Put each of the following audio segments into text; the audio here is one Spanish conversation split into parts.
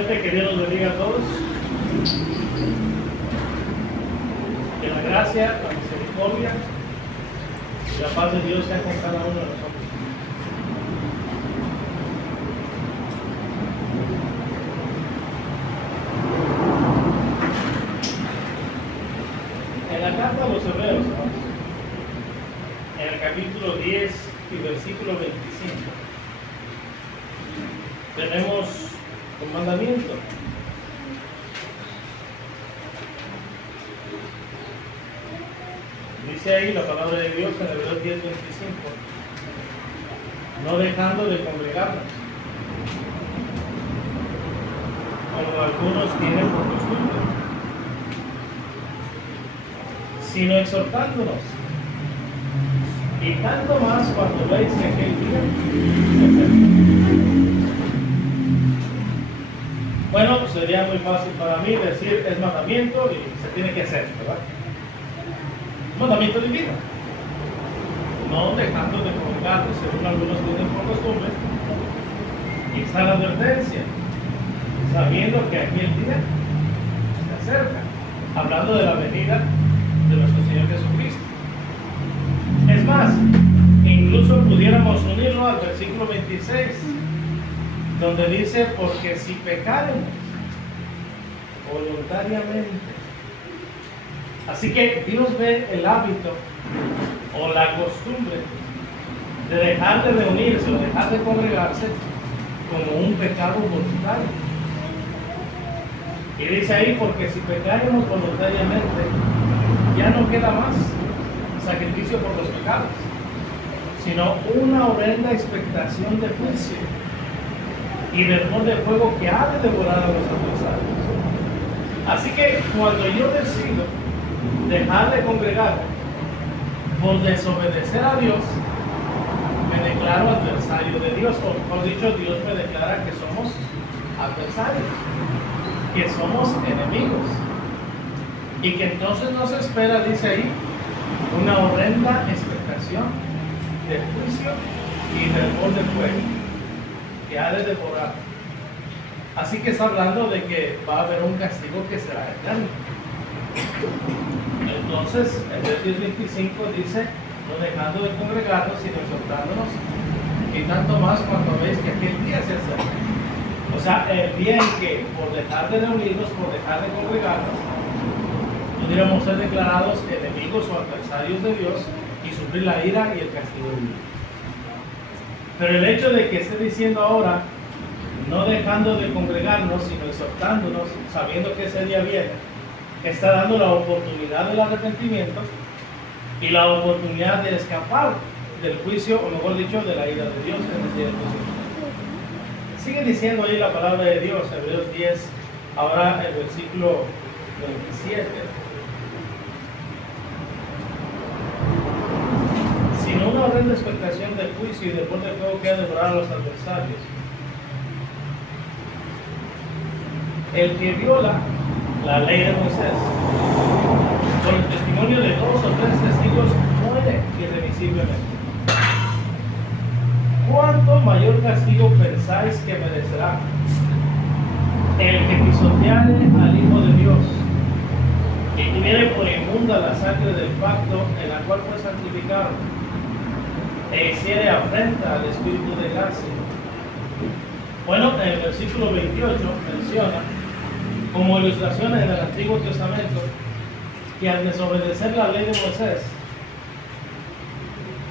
Primeramente, que Dios los bendiga a todos. Que la gracia, la misericordia y la paz de Dios sean con cada uno de nosotros. En la carta a los Hebreos, en el capítulo 10 y versículo 25, tenemos un mandamiento. Dice ahí la palabra de Dios en Hebreos 10:25, no dejando de congregarnos, como algunos tienen por costumbre, sino exhortándonos, y tanto más cuando veis que aquel día se acerca. Bueno, sería muy fácil para mí decir es mandamiento y se tiene que hacer, ¿verdad? Mandamiento divino, no dejando de congregarnos, según algunos tienen por costumbre, y está la advertencia, sabiendo que aquel día se acerca, hablando de la venida de nuestro Señor Jesucristo. Es más, incluso pudiéramos unirlo al versículo 26, donde dice, porque si pecaremos voluntariamente. Así que Dios ve el hábito o la costumbre de dejar de reunirse o dejar de congregarse como un pecado voluntario. Y dice ahí, porque si pecaremos voluntariamente, ya no queda más sacrificio por los pecados, sino una horrenda expectación de juicio y de horno de fuego que ha de devorar a los adversarios. Así que cuando yo decido dejar de congregar por desobedecer a Dios, me declaro adversario de Dios, o mejor dicho, Dios me declara que somos adversarios, que somos enemigos, y que entonces nos espera, dice ahí, una horrenda expectación de juicio y de hervor de fuego que ha de devorar. Así que está hablando de que va a haber un castigo que será eterno. Entonces, en el 10:25 dice, no dejando de congregarnos, sino exhortándonos, y tanto más cuando veis que aquel día se acerca. O sea, el día en que por dejar de reunirnos, por dejar de congregarnos, pudiéramos ser declarados enemigos o adversarios de Dios y sufrir la ira y el castigo de Dios. Pero el hecho de que esté diciendo ahora, no dejando de congregarnos, sino exhortándonos, sabiendo que ese día viene, está dando la oportunidad del arrepentimiento y la oportunidad de escapar del juicio, o mejor dicho, de la ira de Dios en el día del juicio. Sigue diciendo ahí la palabra de Dios, Hebreos 10, ahora el versículo 27. Sino una horrenda expectación del juicio y del fuego de fuego que ha de devorar a los adversarios. El que viola la ley de Moisés, por el testimonio de 2 o 3 testigos, muere irremisiblemente. ¿Cuánto mayor castigo pensáis que merecerá el que pisoteare al Hijo de Dios y tuviere por inmunda la sangre del pacto en la cual fue santificado e hiciere afrenta al Espíritu de gracia? Bueno, en el versículo 28 menciona, como ilustraciones en el Antiguo Testamento, que al desobedecer la ley de Moisés,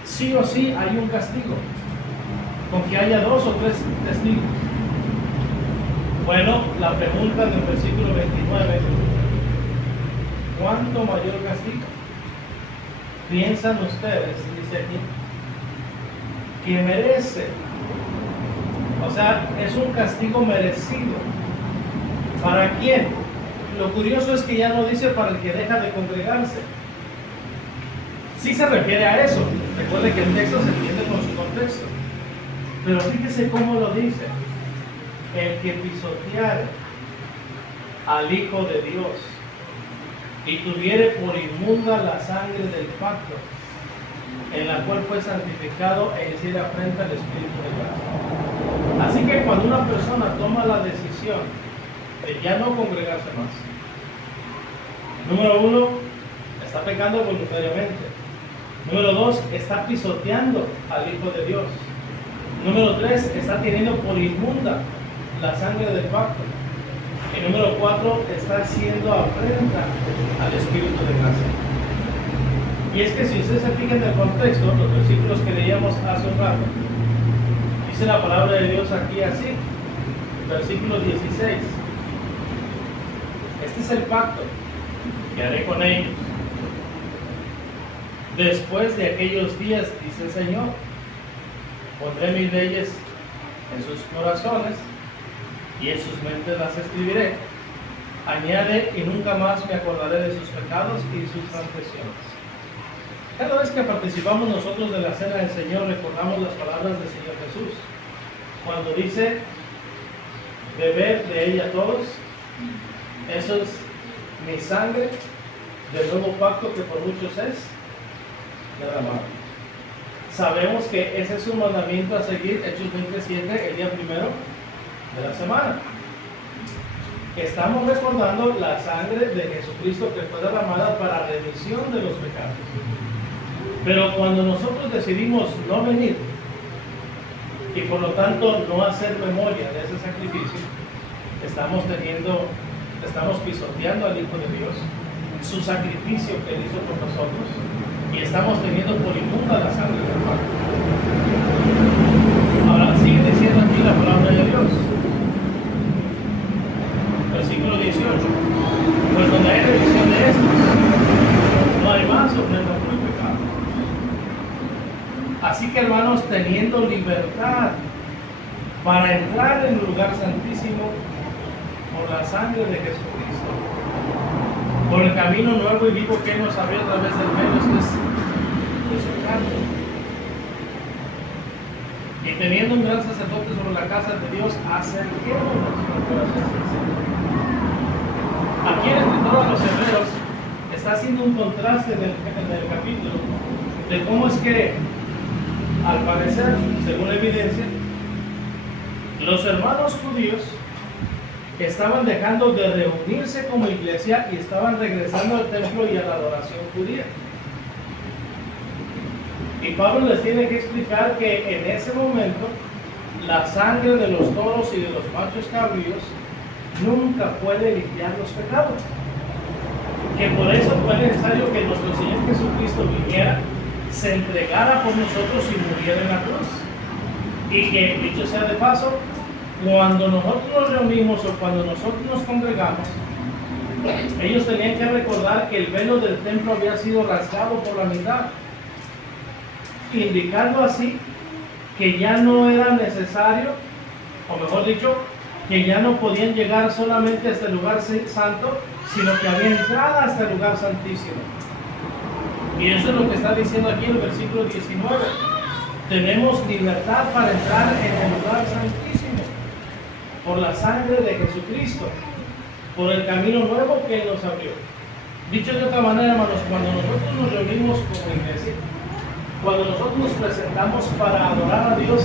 sí o sí hay un castigo, con que haya 2 o 3 testigos. Bueno, la pregunta del versículo 29, ¿cuánto mayor castigo piensan ustedes, dice aquí, que merece? O sea, es un castigo merecido. ¿Para quién? Lo curioso es que ya no dice para el que deja de congregarse. Sí se refiere a eso. Recuerde que el texto se entiende con su contexto. Pero fíjese cómo lo dice. El que pisoteare al Hijo de Dios y tuviere por inmunda la sangre del pacto en la cual fue santificado e hiciera afrenta al Espíritu de gracia. Así que cuando una persona toma la decisión de ya no congregarse más. Número 1, está pecando voluntariamente. Número 2, está pisoteando al Hijo de Dios. Número 3, está teniendo por inmunda la sangre del pacto. Y número 4, está haciendo afrenta al Espíritu de gracia. Y es que si ustedes se fijan en el contexto, los versículos que leíamos hace un rato, dice la palabra de Dios aquí así, versículo 16. Este es el pacto que haré con ellos. Después de aquellos días, dice el Señor, pondré mis leyes en sus corazones y en sus mentes las escribiré. Añade, y nunca más me acordaré de sus pecados y sus transgresiones. Cada vez que participamos nosotros de la cena del Señor, recordamos las palabras del Señor Jesús. Cuando dice, bebed de ella todos, eso es mi sangre del nuevo pacto que por muchos es derramado. Sabemos que ese es un mandamiento a seguir, Hechos 27, el día primero de la semana. Estamos recordando la sangre de Jesucristo que fue derramada para remisión de los pecados. Pero cuando nosotros decidimos no venir y por lo tanto no hacer memoria de ese sacrificio, estamos pisoteando al Hijo de Dios, su sacrificio que Él hizo por nosotros, y estamos teniendo por inmunda la sangre del pacto. Ahora sigue diciendo aquí la palabra de Dios. Versículo 18. Pues donde hay revisión de estos, no hay más ofrenda por el pecado. Así que, hermanos, teniendo libertad para entrar en el lugar santísimo por la sangre de Jesucristo, por el camino nuevo y vivo que Él nos abrió a través del velo, esto es de su carne. Y teniendo un gran sacerdote sobre la casa de Dios, acerquémonos con corazón sincero. Aquí el escritor a los Hebreos está haciendo un contraste del capítulo de cómo es que, al parecer, según la evidencia, los hermanos judíos estaban dejando de reunirse como iglesia y estaban regresando al templo y a la adoración judía. Y Pablo les tiene que explicar que en ese momento la sangre de los toros y de los machos cabríos nunca puede limpiar los pecados. Que por eso fue necesario que nuestro Señor Jesucristo viniera, se entregara por nosotros y muriera en la cruz. Y que, dicho sea de paso, cuando nosotros nos reunimos o cuando nosotros nos congregamos, ellos tenían que recordar que el velo del templo había sido rasgado por la mitad, indicando así que ya no era necesario, o mejor dicho, que ya no podían llegar solamente a este lugar santo, sino que había entrada hasta el lugar santísimo. Y eso es lo que está diciendo aquí en el versículo 19. Tenemos libertad para entrar en el lugar santísimo por la sangre de Jesucristo, por el camino nuevo que Él nos abrió. Dicho de otra manera, hermanos, cuando nosotros nos reunimos como iglesia, cuando nosotros nos presentamos para adorar a Dios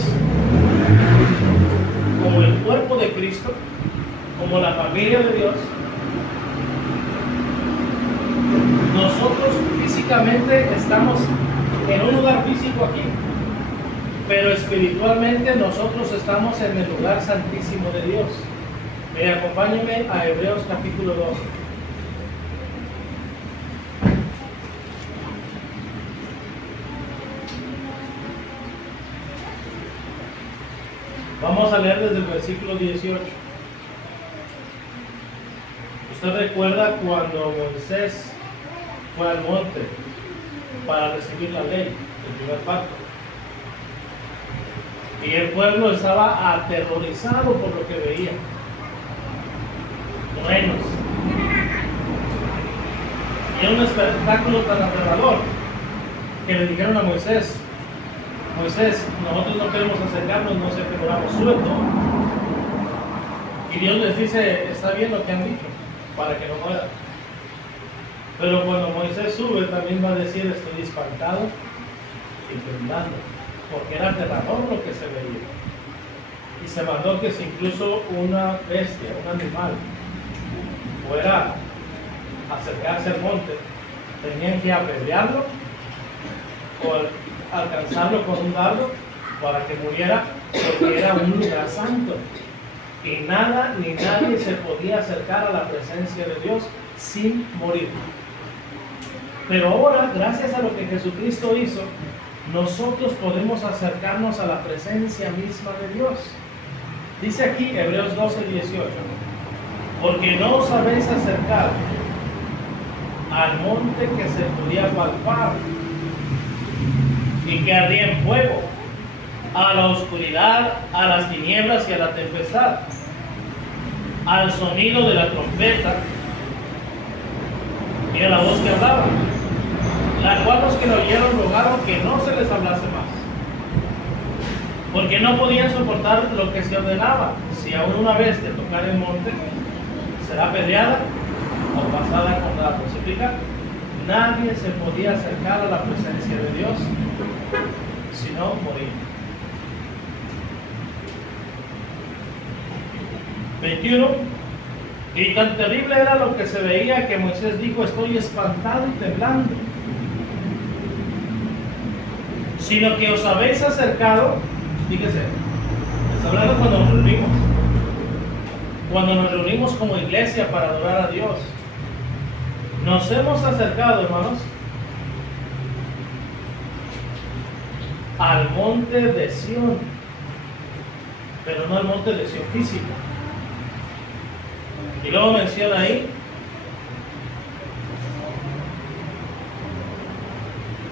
como el cuerpo de Cristo, como la familia de Dios, nosotros físicamente estamos en un lugar físico aquí, pero espiritualmente nosotros estamos en el lugar santísimo de Dios. Acompáñenme a Hebreos capítulo 12. Vamos a leer desde el versículo 18. Usted recuerda cuando Moisés fue al monte para recibir la ley, el primer pacto. Y el pueblo estaba aterrorizado por lo que veía. Truenos. Y era un espectáculo tan aterrador que le dijeron a Moisés: Moisés, nosotros no queremos acercarnos, no sé qué moramos, sube tú. Y Dios les dice: está bien lo que han dicho, para que no mueran. Pero cuando Moisés sube, también va a decir: estoy espantado y temblando, porque era aterrador lo que se veía. Y se mandó que si incluso una bestia, un animal, fuera a acercarse al monte, tenían que apedrearlo o alcanzarlo con un dardo para que muriera, porque era un lugar santo. Y nada ni nadie se podía acercar a la presencia de Dios sin morir. Pero ahora, gracias a lo que Jesucristo hizo, nosotros podemos acercarnos a la presencia misma de Dios. Dice aquí Hebreos 12:18, porque no os habéis acercado al monte que se podía palpar y que ardía en fuego, a la oscuridad, a las tinieblas y a la tempestad, al sonido de la trompeta y a la voz que hablaba, la cual los que lo oyeron rogaron que no se les hablase más, porque no podían soportar lo que se ordenaba. Si aún una vez de tocar el monte, será apedreada o pasada con la crucifica. Nadie se podía acercar a la presencia de Dios sino morir. 21. Y tan terrible era lo que se veía que Moisés dijo: estoy espantado y temblando. Sino que os habéis acercado, fíjese, está hablando cuando nos reunimos. Cuando nos reunimos como iglesia para adorar a Dios, nos hemos acercado, hermanos, al monte de Sión, pero no al monte de Sión físico. Y luego menciona ahí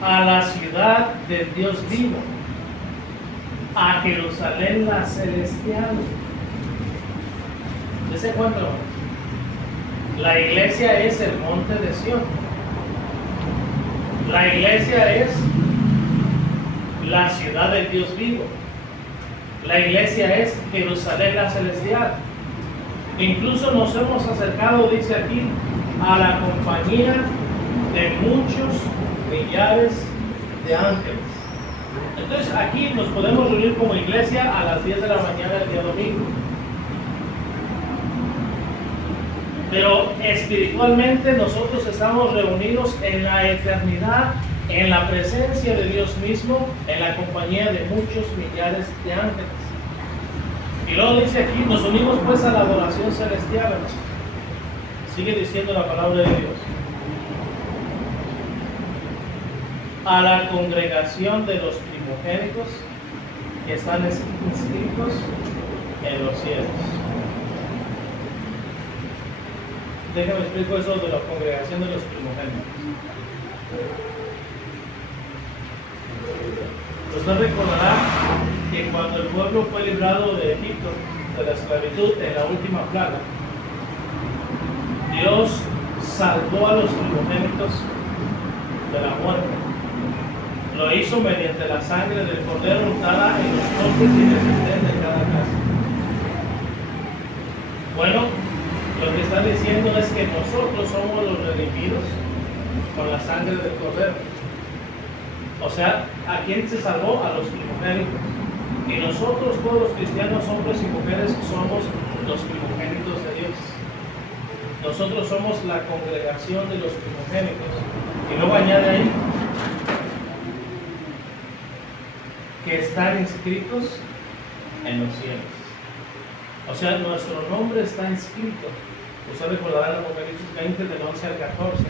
a la ciudad del Dios vivo, a Jerusalén la celestial. ¿Ese cuánto? La iglesia es el monte de Sión. La iglesia es la ciudad del Dios vivo. La iglesia es Jerusalén la celestial. Incluso nos hemos acercado, dice aquí, a la compañía de muchos millares de ángeles. Entonces aquí nos podemos reunir como iglesia a las 10 de la mañana del día domingo. Pero espiritualmente nosotros estamos reunidos en la eternidad, en la presencia de Dios mismo, en la compañía de muchos millares de ángeles. Y luego dice aquí, nos unimos pues a la adoración celestial. Sigue diciendo la palabra de Dios. A la congregación de los primogénitos que están inscritos en los cielos. Déjame explicar eso de la congregación de los primogénitos. Usted recordará que cuando el pueblo fue librado de Egipto, de la esclavitud, en la última plaga, Dios salvó a los primogénitos de la muerte. Lo hizo mediante la sangre del cordero untada en los postes y en el dintel de cada casa. Bueno, lo que está diciendo es que nosotros somos los redimidos con la sangre del cordero. O sea, ¿a quién se salvó? A los primogénitos. Y nosotros, todos los cristianos, hombres y mujeres, somos los primogénitos de Dios. Nosotros somos la congregación de los primogénitos. Y luego añade ahí que están inscritos en los cielos. O sea, nuestro nombre está inscrito. Usted recordará en Apocalipsis 20 del 11 al 14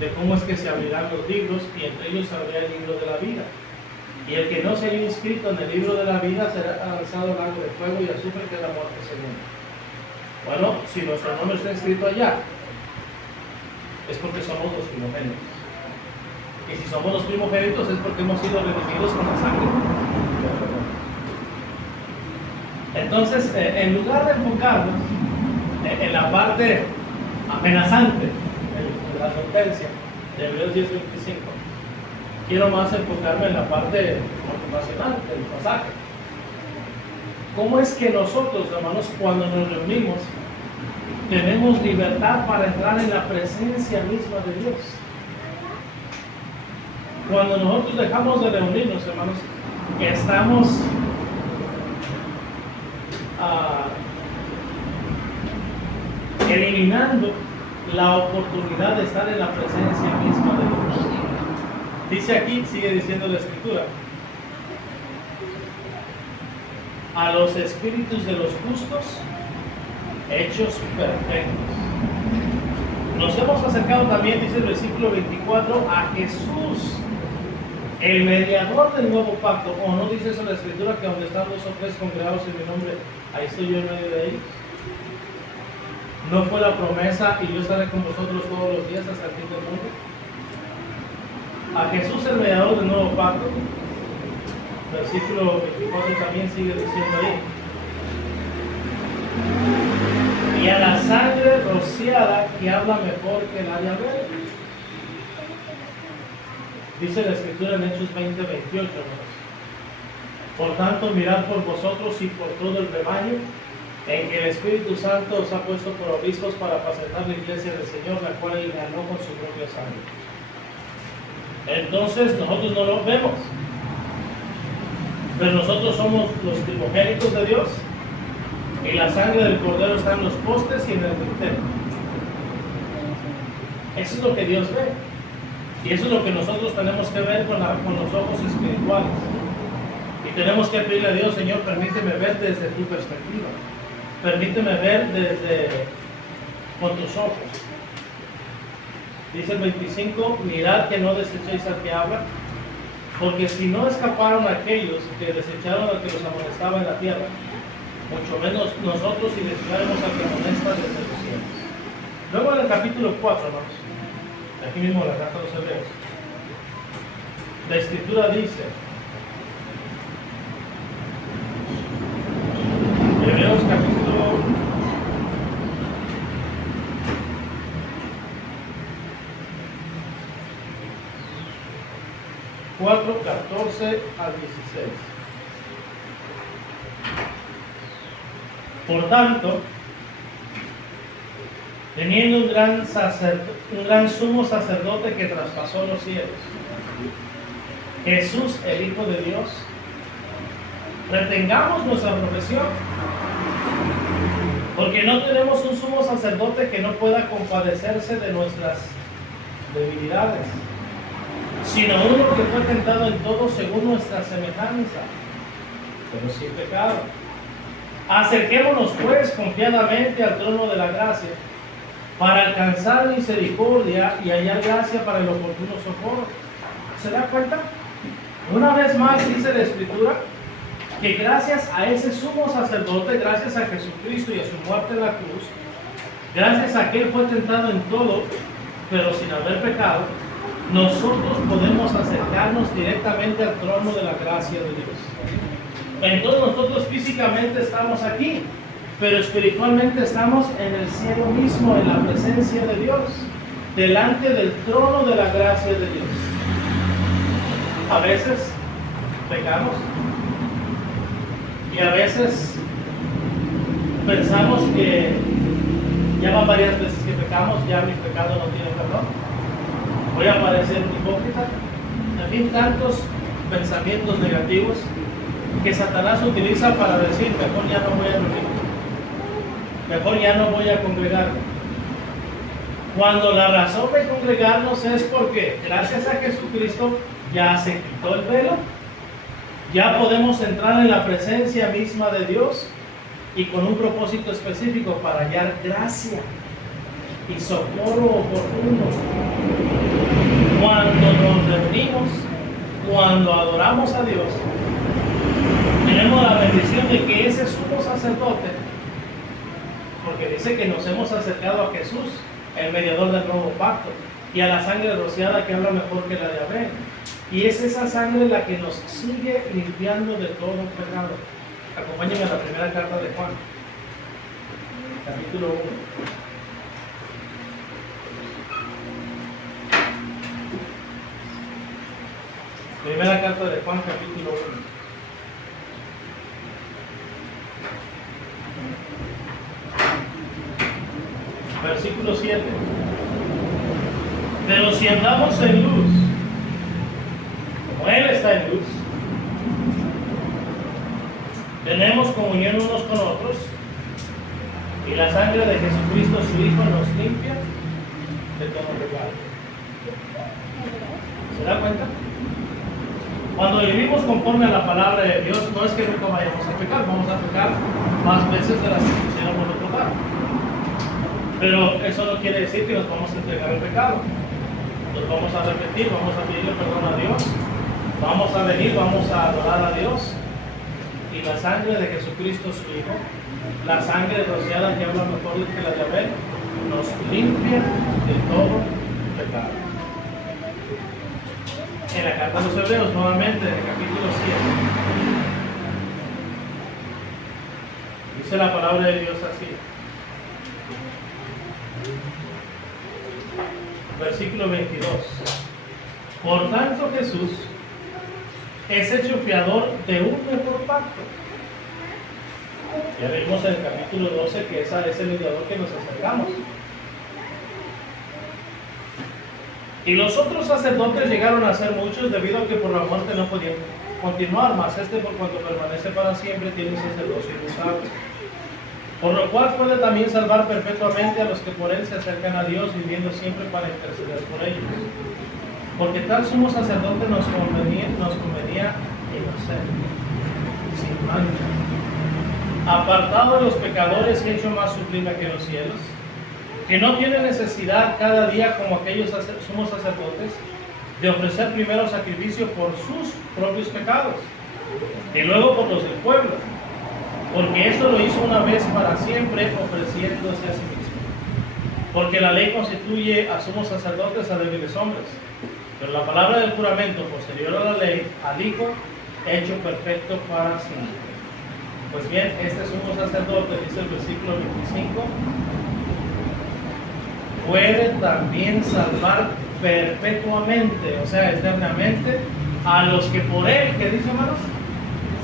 de cómo es que se abrirán los libros, y entre ellos habrá el libro de la vida. Y el que no se haya inscrito en el libro de la vida será lanzado al lago de fuego y azufre, que es la muerte segunda. Bueno, si nuestro nombre está inscrito allá, es porque somos los primogénitos. Y si somos los primogénitos es porque hemos sido redimidos con la sangre. Entonces, en lugar de enfocarnos en la parte amenazante de la advertencia de Hebreos 10:25, quiero más enfocarme en la parte motivacional del pasaje. ¿Cómo es que nosotros, hermanos, cuando nos reunimos, tenemos libertad para entrar en la presencia misma de Dios? Cuando nosotros dejamos de reunirnos, hermanos, estamos eliminando la oportunidad de estar en la presencia misma de Dios. Dice aquí, sigue diciendo la Escritura, a los espíritus de los justos hechos perfectos. Nos hemos acercado también, dice el versículo 24, a Jesús, el mediador del nuevo pacto. O no dice eso la Escritura, que donde están 2 o 3 congregados en mi nombre, ahí estoy yo en medio de ellos. No fue la promesa, y yo estaré con vosotros todos los días hasta el fin del mundo. A Jesús, el mediador del nuevo pacto. Versículo 24 también sigue diciendo ahí. Y a la sangre rociada, que habla mejor que la de Abel. Dice la Escritura en Hechos 20:28. Por tanto, mirad por vosotros y por todo el rebaño, en que el Espíritu Santo os ha puesto por obispos para apacentar la iglesia del Señor, la cual él ganó con su propia sangre. Entonces, nosotros no lo vemos, pero nosotros somos los primogénitos de Dios, y la sangre del Cordero está en los postes y en el dintel. Eso es lo que Dios ve, y eso es lo que nosotros tenemos que ver con los ojos espirituales. Y tenemos que pedirle a Dios: Señor, permíteme ver desde tu perspectiva, permíteme ver con tus ojos. Dice el 25, mirad que no desechéis al que habla, porque si no escaparon aquellos que desecharon al que los amonestaba en la tierra, mucho menos nosotros si desecháramos al que amonesta desde los cielos. Luego en el capítulo 4, hermanos, aquí mismo en la carta de los Hebreos, la Escritura dice, Hebreos capítulo 4, 14 al 16. Por tanto, teniendo un gran sumo sacerdote que traspasó los cielos, Jesús, el Hijo de Dios, retengamos nuestra profesión, porque no tenemos un sumo sacerdote que no pueda compadecerse de nuestras debilidades, sino uno que fue tentado en todo según nuestra semejanza, pero sin pecado. Acerquémonos pues confiadamente al trono de la gracia, para alcanzar misericordia y hallar gracia para el oportuno socorro. ¿Se da cuenta? Una vez más dice la Escritura que gracias a ese sumo sacerdote, gracias a Jesucristo y a su muerte en la cruz, gracias a que Él fue tentado en todo, pero sin haber pecado, nosotros podemos acercarnos directamente al trono de la gracia de Dios. Entonces nosotros físicamente estamos aquí, pero espiritualmente estamos en el cielo mismo, en la presencia de Dios, delante del trono de la gracia de Dios. A veces pecamos y a veces pensamos que ya van varias veces que pecamos, ya mi pecado no tiene perdón. Voy a parecer un hipócrita. En fin, tantos pensamientos negativos que Satanás utiliza para decir: mejor ya no voy a reunir, mejor ya no voy a congregarme. Cuando la razón de congregarnos es porque gracias a Jesucristo ya se quitó el velo, ya podemos entrar en la presencia misma de Dios, y con un propósito específico para hallar gracia y socorro oportuno. Cuando nos reunimos, cuando adoramos a Dios, tenemos la bendición de que ese sumo sacerdote, porque dice que nos hemos acercado a Jesús, el mediador del nuevo pacto, y a la sangre rociada que habla mejor que la de Abel, y es esa sangre la que nos sigue limpiando de todo pecado. Acompáñenme a la primera carta de Juan, capítulo 1. Primera carta de Juan, capítulo 1. Versículo 7. Pero si andamos en luz, como Él está en luz, tenemos comunión unos con otros, Y la sangre de Jesucristo, su Hijo, nos limpia de todo pecado. ¿Se da cuenta? Cuando vivimos conforme a la palabra de Dios, no es que nunca vayamos a pecar, vamos a pecar más veces de las que quisiéramos recordar. Pero eso no quiere decir que nos vamos a entregar el pecado. Nos vamos a arrepentir, vamos a pedirle perdón a Dios, vamos a venir, vamos a adorar a Dios. Y la sangre de Jesucristo, su Hijo, la sangre rociada que habla mejor que la de Abel, nos limpia de todo pecado. En la carta a los Hebreos, nuevamente, en el capítulo 7, dice la palabra de Dios así. Versículo 22. Por tanto, Jesús es hecho fiador de un mejor pacto. Ya vimos en el capítulo 12 que esa es el mediador que nos acercamos. Y los otros sacerdotes llegaron a ser muchos debido a que por la muerte no podían continuar, mas este por cuanto permanece para siempre tiene un sacerdocio inmutable. Por lo cual puede también salvar perpetuamente a los que por él se acercan a Dios, viviendo siempre para interceder por ellos. Porque tal sumo sacerdote nos convenía inocente, sin mancha, apartado de los pecadores y hecho más sublime que los cielos, que no tiene necesidad cada día, como aquellos sumos sacerdotes, de ofrecer primero sacrificio por sus propios pecados y luego por los del pueblo, porque esto lo hizo una vez para siempre, ofreciéndose a sí mismo. Porque la ley constituye a sumos sacerdotes a débiles hombres, pero la palabra del juramento posterior a la ley, al Hijo, hecho perfecto para siempre. Pues bien, este sumo sacerdote, dice el versículo 25, puede también salvar perpetuamente, o sea, eternamente, a los que por él, ¿qué dice, hermanos?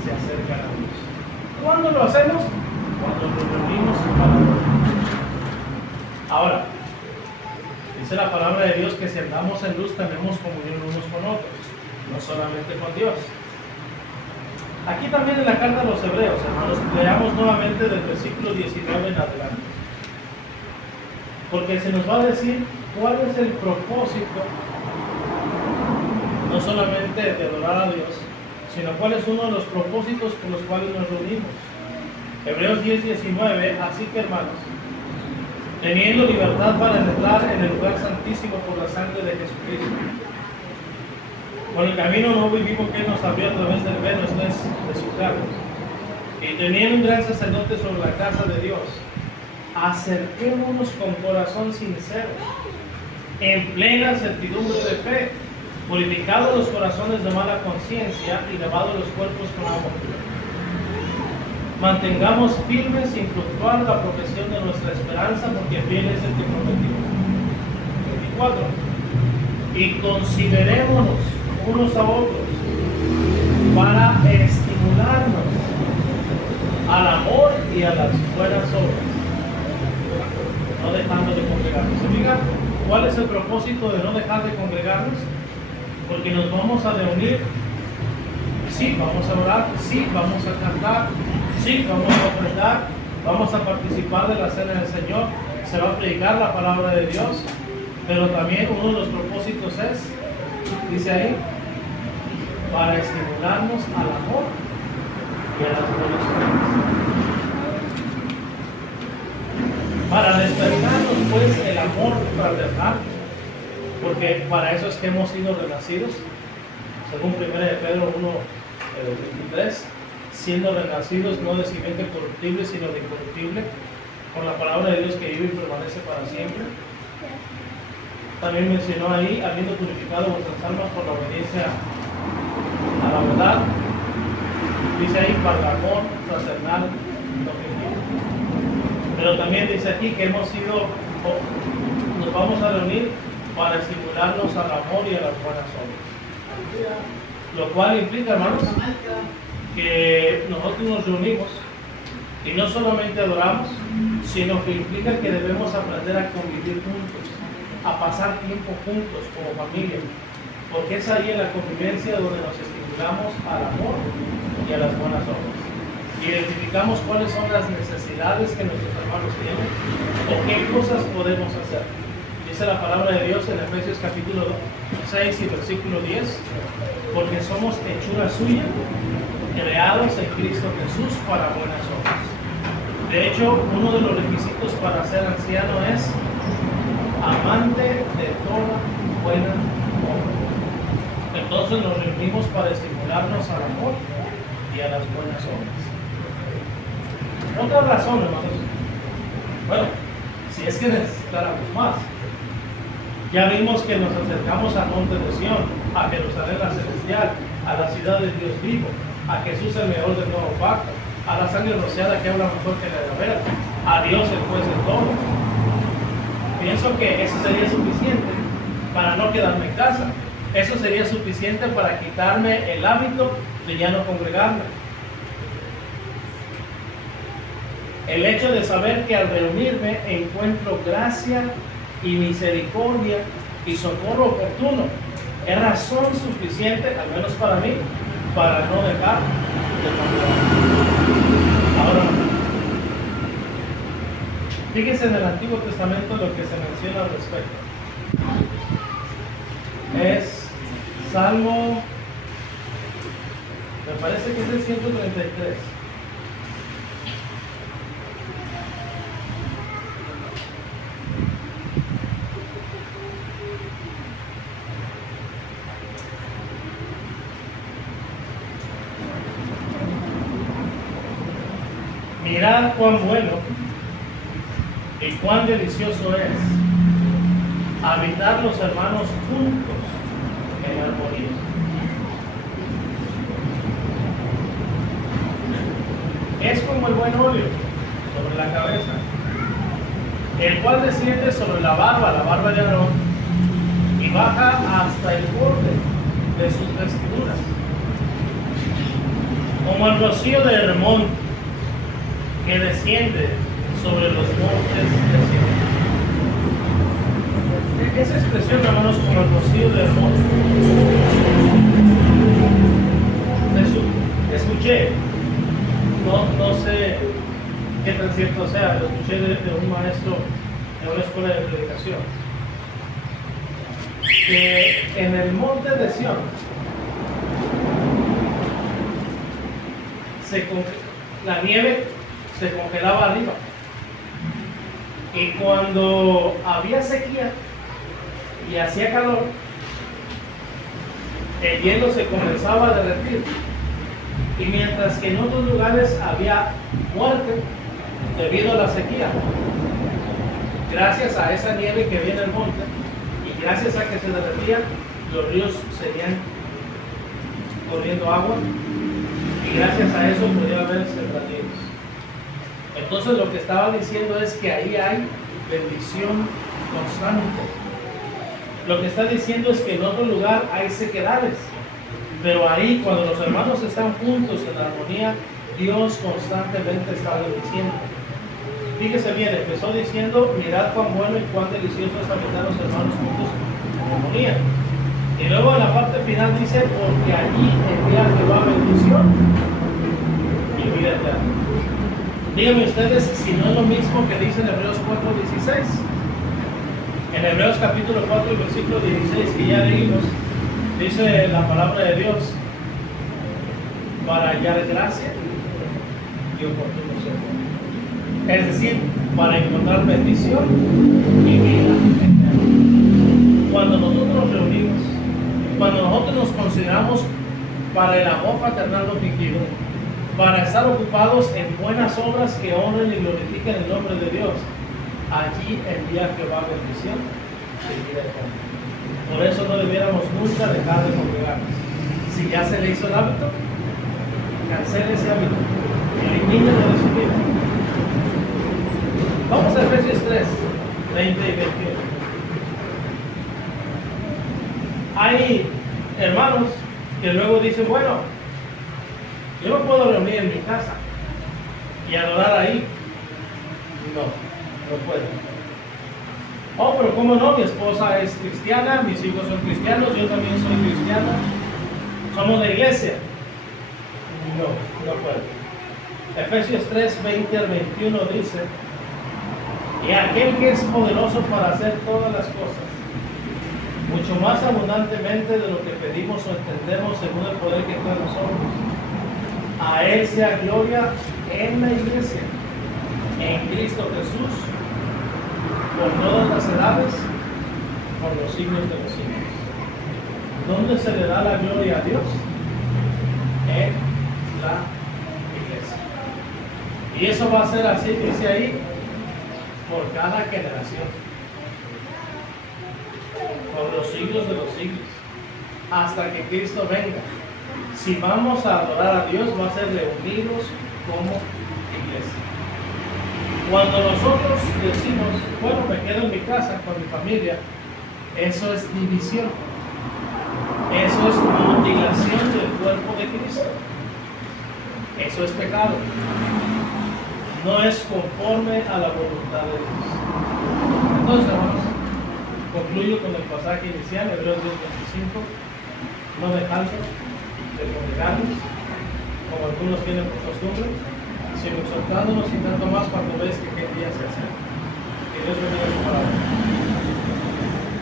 Se acercan a Dios. ¿Cuándo lo hacemos? Cuando nos reunimos para orar. Ahora, dice la palabra de Dios que si andamos en luz tenemos comunión unos con otros, no solamente con Dios. Aquí también en la carta a los Hebreos, hermanos, leamos nuevamente del versículo 19 en adelante. Porque se nos va a decir cuál es el propósito, no solamente de adorar a Dios, sino cuál es uno de los propósitos por los cuales nos reunimos. Hebreos 10:19, así que hermanos, teniendo libertad para entrar en el lugar santísimo por la sangre de Jesucristo, con el camino nuevo y vivo que Él nos abrió a través del velo, esto es de su carne, y teniendo un gran sacerdote sobre la casa de Dios, acerquémonos con corazón sincero, en plena certidumbre de fe, purificados los corazones de mala conciencia y lavados los cuerpos con agua pura. Mantengamos firme sin fluctuar la profesión de nuestra esperanza, porque fiel es el que prometió. 24. Y considerémonos unos a otros para estimularnos al amor y a las buenas obras, no dejando de congregarnos. ¿Se fijan cuál es el propósito de no dejar de congregarnos? Porque nos vamos a reunir, sí, vamos a orar, sí, vamos a cantar, sí, vamos a ofrendar, vamos a participar de la cena del Señor, se va a predicar la palabra de Dios, pero también uno de los propósitos es, dice ahí, para estimularnos al amor y a las buenas obras. Para despertarnos pues el amor fraternal, porque para eso es que hemos sido renacidos, según 1 de Pedro 1:23, siendo renacidos no de simiente corruptible, sino de incorruptible, con la palabra de Dios que vive y permanece para siempre. También mencionó ahí, habiendo purificado vuestras almas por la obediencia a la verdad, dice ahí, para el amor fraternal no fingido. Pero también dice aquí que hemos sido, nos vamos a reunir para estimularnos al amor y a las buenas obras. Lo cual implica, hermanos, que nosotros nos reunimos y no solamente adoramos, sino que implica que debemos aprender a convivir juntos, a pasar tiempo juntos como familia, porque es ahí en la convivencia donde nos estimulamos al amor y a las buenas obras. identificamos cuáles son las necesidades que nuestros hermanos tienen o qué cosas podemos hacer. Dice la palabra de Dios en Efesios capítulo 6 y versículo 10, porque somos hechura suya, creados en Cristo Jesús para buenas obras. De hecho, uno de los requisitos para ser anciano es amante de toda buena obra. Entonces nos reunimos para estimularnos al amor y a las buenas obras. Otra razón, hermanos, bueno, si es que necesitáramos más. Ya vimos que nos acercamos al monte de Sión, a Jerusalén la celestial, a la ciudad de Dios vivo, a Jesús el mejor del nuevo pacto, a la sangre rociada que habla mejor que la de Abel, a Dios el juez de todo. Pienso que eso sería suficiente para no quedarme en casa. Eso sería suficiente para quitarme el hábito de ya no congregarme. El hecho de saber que al reunirme encuentro gracia y misericordia y socorro oportuno es razón suficiente, al menos para mí, para no dejar de congregar. Ahora, fíjense en el Antiguo Testamento lo que se menciona al respecto. Es Salmo, me parece que es el 133. Mirad cuán bueno y cuán delicioso es habitar los hermanos juntos en armonía. Es como el buen óleo sobre la cabeza, el cual desciende sobre la barba de Aarón, y baja hasta el borde de sus vestiduras, como el rocío de Hermón, que desciende sobre los montes de Sión. Esa expresión, hermanos, como el rocío de Hermón, escuché, no sé qué tan cierto sea, lo escuché de un maestro en una escuela de predicación, que en el monte de Sión la nieve se congelaba arriba, y cuando había sequía y hacía calor, el hielo se comenzaba a derretir, y mientras que en otros lugares había muerte debido a la sequía, gracias a esa nieve que había en el monte y gracias a que se derretía, los ríos seguían corriendo agua, y gracias a eso podía haber sembradíos. Entonces lo que estaba diciendo es que ahí hay bendición constante. Lo que está diciendo es que en otro lugar hay sequedades, pero ahí, cuando los hermanos están juntos en armonía, Dios constantemente está bendiciendo. Fíjese bien, empezó diciendo: mirad cuán bueno y cuán delicioso es habitar los hermanos juntos en armonía. Y luego en la parte final dice: porque allí envía Jehová bendición y vida eterna. Díganme ustedes si no es lo mismo que dice en Hebreos 4:16. En Hebreos capítulo 4 y versículo 16, que ya leímos, dice la palabra de Dios: para hallar gracia y oportuno socorro. Es decir, para encontrar bendición y vida eterna. Cuando nosotros nos reunimos, cuando nosotros nos consideramos para el amor fraternal no fingido, para estar ocupados en buenas obras que honren y glorifiquen el nombre de Dios, allí envía Jehová bendición y vida eterna. Por eso no debiéramos nunca dejar de congregarnos. Si ya se le hizo el hábito, cancele ese hábito, elimínelo de su vida. Vamos a Efesios 3, 20 y 21. Hay hermanos que luego dicen: bueno, yo no puedo reunir en mi casa y adorar ahí. No puedo. Oh, pero ¿cómo no? Mi esposa es cristiana, mis hijos son cristianos, yo también soy cristiano. Somos la iglesia. No puedo. Efesios 3, 20 al 21 dice: y aquel que es poderoso para hacer todas las cosas, mucho más abundantemente de lo que pedimos o entendemos según el poder que está en nosotros, a Él sea gloria en la iglesia, en Cristo Jesús, por todas las edades, por los siglos de los siglos. ¿Dónde se le da la gloria a Dios? En la iglesia. Y eso va a ser así, dice ahí, por cada generación, por los siglos de los siglos, hasta que Cristo venga. Si vamos a adorar a Dios, va a ser reunidos como iglesia. Cuando nosotros decimos, bueno, me quedo en mi casa con mi familia, eso es división. Eso es mutilación del cuerpo de Cristo. Eso es pecado. No es conforme a la voluntad de Dios. Entonces, hermanos, concluyo con el pasaje inicial, Hebreos 10:25, no dejando de congregarnos, como algunos tienen por costumbre, sino exhortándonos y tanto más cuando ves que aquel día se acerca. Que Dios bendiga su palabra.